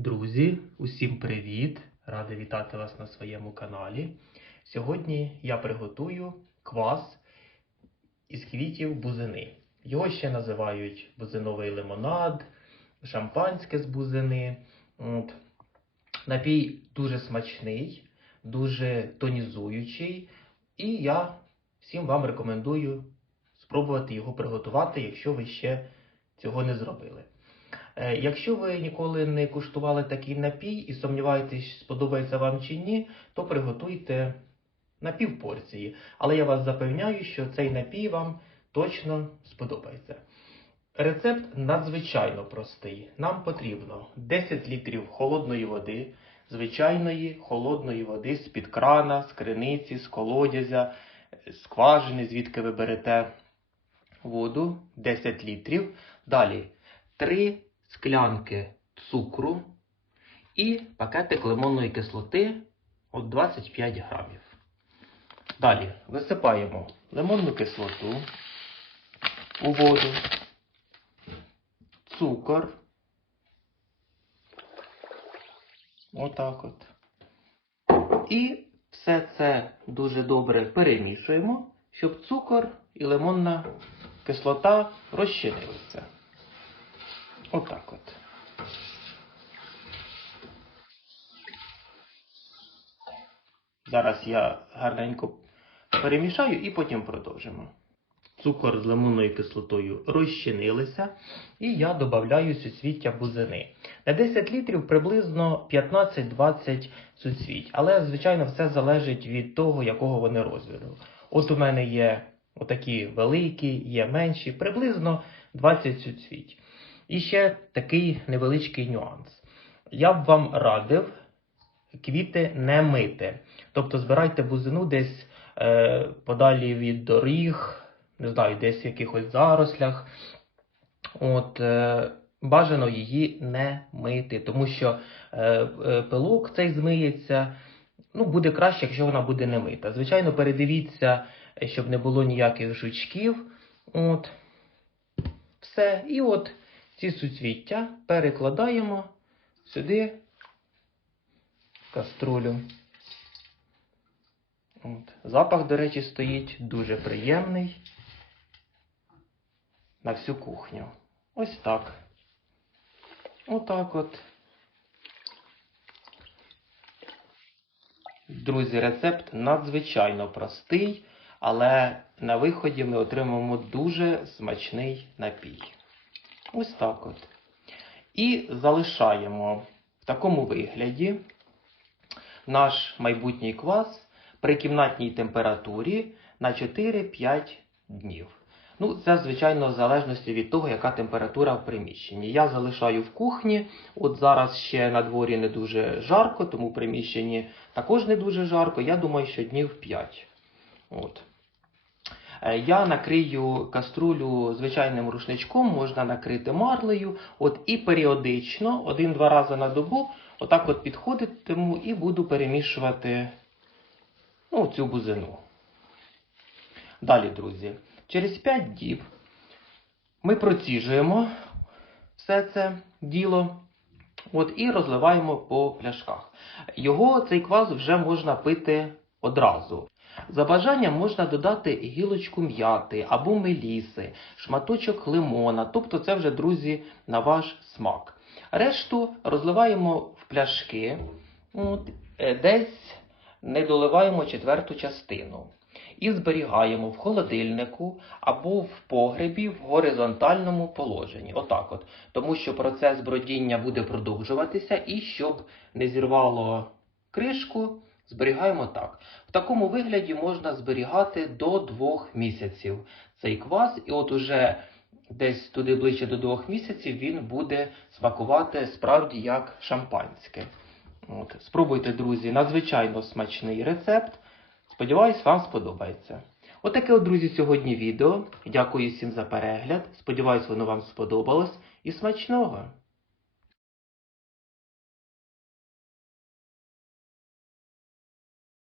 Друзі, усім привіт! Радий вітати вас на своєму каналі. Сьогодні я приготую квас із квітів бузини. Його ще називають бузиновий лимонад, шампанське з бузини. От. Напій дуже смачний, дуже тонізуючий, і я всім вам рекомендую спробувати його приготувати, якщо ви ще цього не зробили. Е, Якщо ви ніколи не куштували такий напій і сумніваєтесь, сподобається вам чи ні, то приготуйте на півпорції. Але я вас запевняю, що цей напій вам точно сподобається. Рецепт надзвичайно простий. Нам потрібно 10 літрів холодної води, звичайної холодної води з-під крана, з криниці, з колодязя, з скважини, звідки ви берете воду 10 літрів. Далі 3 склянки цукру і пакетик лимонної кислоти от 25 грамів. Далі висипаємо лимонну кислоту у воду, цукор. Отак от. І все це дуже добре перемішуємо, щоб цукор і лимонна кислота розчинилися. Отак от. Зараз я гарненько перемішаю і потім продовжимо. Цукор з лимонною кислотою розчинилися, і я додаю суцвіття бузини. На 10 літрів приблизно 15-20 суцвіть, але, звичайно, все залежить від того, якого вони розміру. От у мене є отакі великі, є менші, приблизно 20 суцвіть. І ще такий невеличкий нюанс. Я б вам радив квіти не мити. Тобто збирайте бузину десь е, подалі від доріг, не знаю, десь в якихось зарослях. От, е, бажано її не мити, тому що е, е, пилок цей змиється. Ну, буде краще, якщо вона буде не мита. Звичайно, передивіться, щоб не було ніяких жучків. От. Все. І от ці суцвіття перекладаємо сюди в каструлю. От. Запах, до речі, стоїть дуже приємний на всю кухню. Ось так. Отак от. Друзі, рецепт надзвичайно простий, але на виході ми отримаємо дуже смачний напій. Ось так от. І залишаємо в такому вигляді наш майбутній квас при кімнатній температурі на 4-5 днів. Ну, це, звичайно, в залежності від того, яка температура в приміщенні. Я залишаю в кухні. От зараз ще на дворі не дуже жарко, тому в приміщенні також не дуже жарко. Я думаю, що днів 5. От. Е, Я накрию каструлю звичайним рушничком, можна накрити марлею. От і періодично, один-два рази на добу, отак от підходитиму і буду перемішувати ну, цю бузину. Далі, друзі, через 5 діб ми проціжуємо все це діло. От, і розливаємо по пляшках. Його цей квас вже можна пити одразу. За бажанням можна додати гілочку м'яти або меліси, шматочок лимона, тобто це вже, друзі, на ваш смак. Решту розливаємо в пляшки, от, е, десь не доливаємо четверту частину. І зберігаємо в холодильнику або в погребі в горизонтальному положенні. Отак от. Тому що процес бродіння буде продовжуватися, і щоб не зірвало кришку, зберігаємо так. В такому вигляді можна зберігати до двох місяців цей квас, і от уже десь туди ближче до двох місяців він буде смакувати справді як шампанське. От. Спробуйте, друзі, надзвичайно смачний рецепт. Сподіваюсь, вам сподобається. Отаке, от, друзі, сьогодні відео. Дякую всім за перегляд. Сподіваюсь, воно вам сподобалось. І смачного!